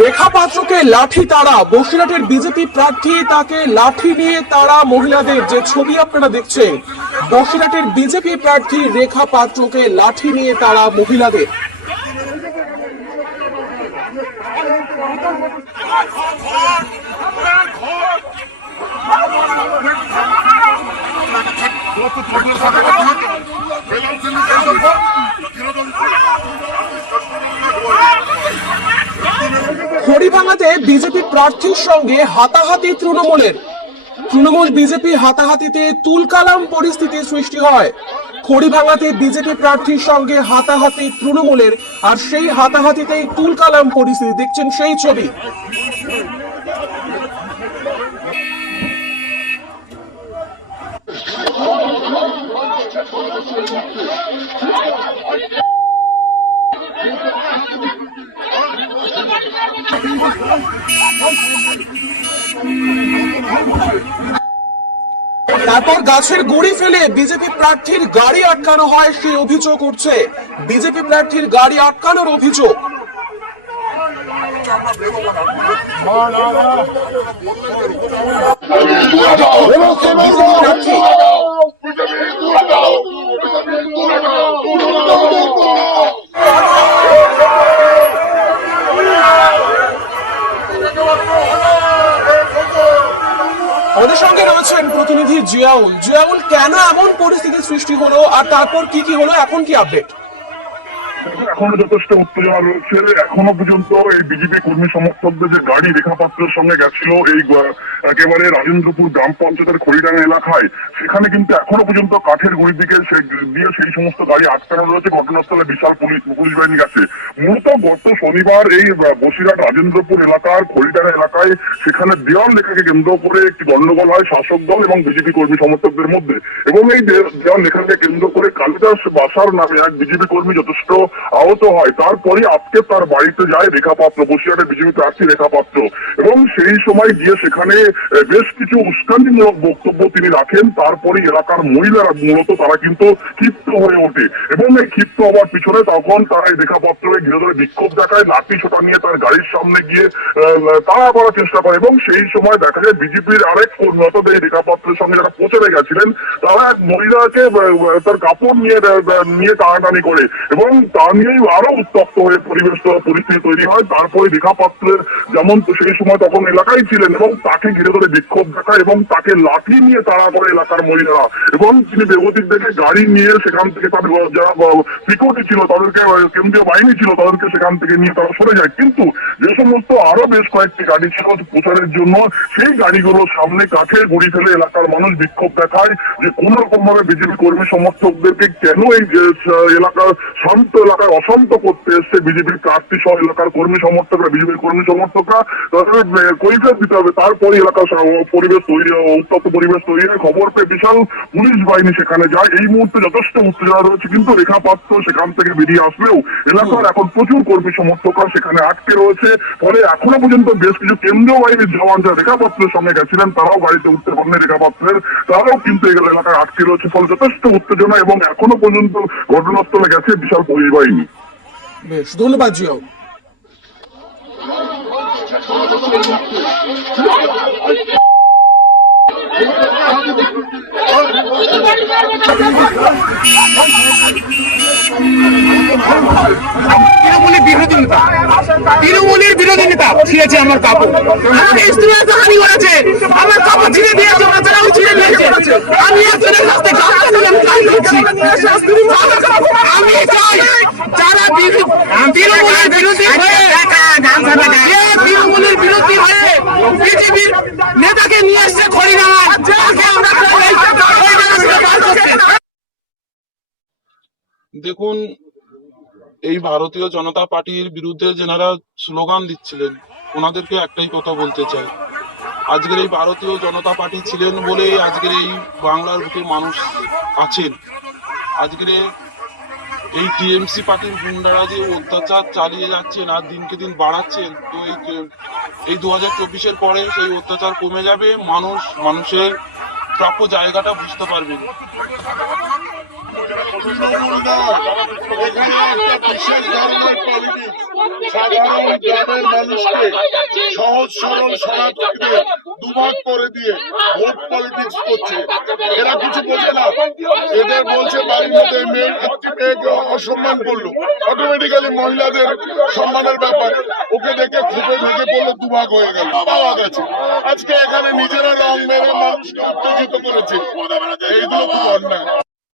রেখা পাত্রকে লাঠি তাড়া, বসিরহাটের বিজেপি প্রার্থী তাকে লাঠি নিয়ে তাড়া মহিলাদের। যে ছবি আপনারা দেখছেন, বসিরহাটের বিজেপি প্রার্থী রেখা পাত্রকে লাঠি নিয়ে তাড়া মহিলাদের। খড়িভাঙাতে বিজেপি প্রার্থীর সঙ্গে হাতাহাতি তৃণমূলের। তৃণমূল বিজেপি হাতাহাতিতে তুলকালাম পরিস্থিতি সৃষ্টি হয়। খড়িভাঙাতে বিজেপি প্রার্থীর সঙ্গে হাতাহাতি তৃণমূলের, আর সেই হাতাহাতিতেই তুলকালাম পরিস্থিতি। দেখছেন সেই ছবি। তারপর গাছের গুড়ি ফেলে বিজেপি প্রার্থীর গাড়ি আটকানো হয়, সে অভিযোগ উঠছে। বিজেপি প্রার্থীর গাড়ি আটকানোর অভিযোগ। আমাদের সঙ্গে রয়েছেন প্রতিনিধি জিয়াউল। জিয়াউল, কেন এমন পরিস্থিতি সৃষ্টি হলো আর তারপর কি কি হলো, এখন কি আপডেট? এখনো যথেষ্ট উত্তেজনা রয়েছে। এখনো পর্যন্ত এই বিজেপি কর্মী সমর্থকদের যে গাড়ি রেখা পাত্রের সঙ্গে গেছিল এই একেবারে রাজেন্দ্রপুর গ্রাম পঞ্চায়েতের খড়িডাঙ্গা এলাকায়, সেখানে কিন্তু এখনো পর্যন্ত কাঠের গুড়ি দিকে দিয়ে সেই সমস্ত গাড়ি আটকানো রয়েছে। ঘটনাস্থলে বিশাল পুলিশ বাহিনী গেছে। মূলত গত শনিবার এই বসিরহাট রাজেন্দ্রপুর এলাকার খড়িডাঙ্গা এলাকায় সেখানে দেওয়াল লেখাকে কেন্দ্র করে একটি গন্ডগোল হয় শাসক দল এবং বিজেপি কর্মী সমর্থকদের মধ্যে, এবং এই দেওয়াল লেখাকে কেন্দ্র করে কালিদাস বাসার নামে এক বিজেপি কর্মী যথেষ্ট আহত হয়। তারপরে আজকে তার বাড়িতে যায় রেখা পাত্র, বসিরহাটের বিজেপি প্রার্থী রেখা পাত্র, এবং সেই সময় গিয়ে সেখানে বেশ কিছু উস্কানিমূলক বক্তব্য তিনি রাখেন। তারপরে এলাকার মহিলারা মূলত তারা কিন্তু ক্ষিপ্ত হয়ে ওঠে, এবং এই ক্ষিপ্ত হওয়ার পিছনে তখন তারা রেখা পাত্রকে ঘিরে ধরে বিক্ষোভ দেখায়, লাঠি ছোটা নিয়ে তার গাড়ির সামনে গিয়ে তাড়া করার চেষ্টা করে। এবং সেই সময় দেখা যায় বিজেপির আরেক কর্মী, অর্থাৎ এই রেখা পাত্রের সঙ্গে যারা প্রচারে গেছিলেন, তারা এক মহিলাকে তার কাপড় নিয়ে টানাটানি করে, এবং তা নিয়েই আরো উত্তপ্ত হয়ে পরিস্থিতি তৈরি হয়। তারপরে রেখা পাত্রের যেমন সেই সময় তখন এলাকায় ছিলেন, এবং তাকে ঘিরে ধরে বিক্ষোভ দেখায় এবং তাকে লাঠি নিয়ে তাড়া করে এলাকার মহিলারা, এবং তিনি বেগতিক দেখে গাড়ি নিয়ে সেখান থেকে তাদের যারা সিকিউরিটি ছিল, তাদেরকে কেন্দ্রীয় বাহিনী ছিল, তাদেরকে সেখান থেকে নিয়ে তারা সরে যায়। কিন্তু যে সমস্ত আরো বেশ কয়েকটি গাড়ি ছিল প্রচারের জন্য, সেই গাড়িগুলো সামনে কাঠের গুড়ি ফেলে এলাকার মানুষ বিক্ষোভ দেখায় যে কোন রকম ভাবে বিজেপি কর্মী সমর্থকদেরকে কেন এই এলাকার শান্ত এলাকায় অশান্ত করতে এসছে বিজেপির প্রার্থী সহ এলাকার কর্মী সমর্থকরা, বিজেপির কর্মী সমর্থকরা, তাদের কৈফিয়ত দিতে হবে। তারপরে এলাকার পরিবেশ তৈরি, উত্তপ্ত পরিবেশ তৈরি হয়। খবর পেয়ে বিশাল পুলিশ বাহিনী সেখানে যায়। এই মুহূর্তে যথেষ্ট উত্তেজনা রয়েছে, কিন্তু রেখা পাত্র সেখান থেকে বেরিয়ে আসলেও এলাকার এখন প্রচুর কর্মী সমর্থকরা সেখানে আটকে রয়েছে। ফলে এখনো পর্যন্ত বেশ কিছু কেন্দ্রীয় বাহিনীর জওয়ান যারা রেখা পাত্রের সঙ্গে গেছিলেন, তারাও গাড়িতে উঠতে পারেন রেখা পাত্রের, তারাও কিন্তু এলাকায় আটকে রয়েছে। ফলে যথেষ্ট উত্তেজনা, এবং এখনো পর্যন্ত ঘটনাস্থলে গেছে বিশাল পুলিশ বাহিনী। বেশ, ধন্যবাদ জিয়াউল। তৃণমূলের বিরোধী নেতা ছিঁড়েছে আমার কাপড়, আমার স্ত্রী হানি করেছে, আমার কাপড় ছিঁড়ে দিয়েছে, আমি ছিঁড়ে দিয়েছে। আমি একজনের কাছ থেকে আমি চাই যারা তৃণমূলের বিরোধী হয়ে বিজেপির নেতাকে নিয়ে এসছে খড়িডাঙ্গা, দেখুন, এই ভারতীয় জনতা পার্টির বিরুদ্ধে যেনারা স্লোগান দিচ্ছিলেন, ওনাদেরকে একটাই কথা বলতে চাই, আজকের এই ভারতীয় জনতা পার্টি ছিলেন বলে আজকের এই বাংলার বুকে মানুষ আছেন। আজকের এই টিএমসি পার্টির গুন্ডারা যে অত্যাচার চালিয়ে যাচ্ছেন আর দিনকে দিন বাড়াচ্ছেন, তো এই 2024-এর পরে সেই অত্যাচার কমে যাবে, মানুষের প্রাপ্য জায়গাটা বুঝতে পারবে। এখানে একটা বিশেষ ধরনের পলিটিক্স, সাধারণ গ্রামের মানুষকে সহজ সরল সনাতনীদের দুভাগ করে দিয়ে ভোট পলিটিক্স করছে। এরা কিছু বোঝে না। এদের বলছে বাড়ির মধ্যে একটি মেয়েকে অসম্মান করলো, অটোমেটিক্যালি মহিলাদের সম্মানের ব্যাপার, ওকে দেখে খুবই ভেঙে পড়লো, দুভাগ হয়ে গেল, পাওয়া গেছে। আজকে এখানে নিজেরা রং মেরে মানুষকে উত্তেজিত করেছে, এইগুলো খুব অন্যায়।